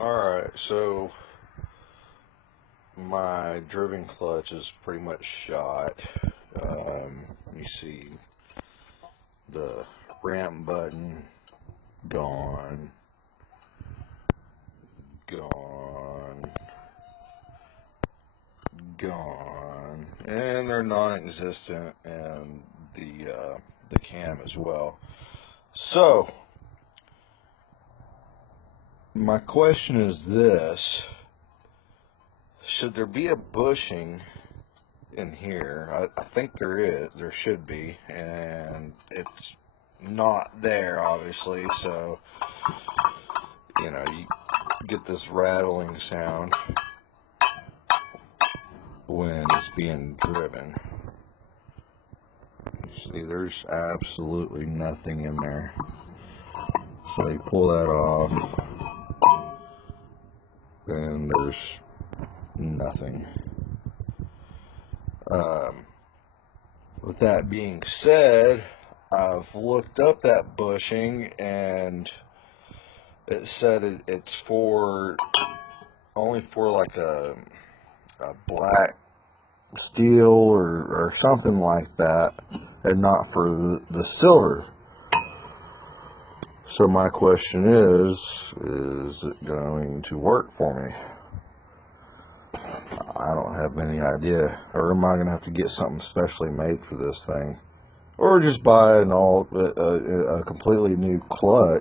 Alright, so my driven clutch is pretty much shot. You see the ramp button gone, gone, gone, and they're non-existent, and the cam as well. So my question is this: should there be a bushing in here? I think there should be, and it's not there, obviously, so you know, you get this rattling sound when it's being driven. See, there's absolutely nothing in there. So you pull that off, and there's nothing. With that being said, I've looked up that bushing, and it said it's only for like a black steel or something like that, and not for the silver. So my question is it going to work for me? I don't have any idea. Or am I going to have to get something specially made for this thing? Or just buy a completely new clutch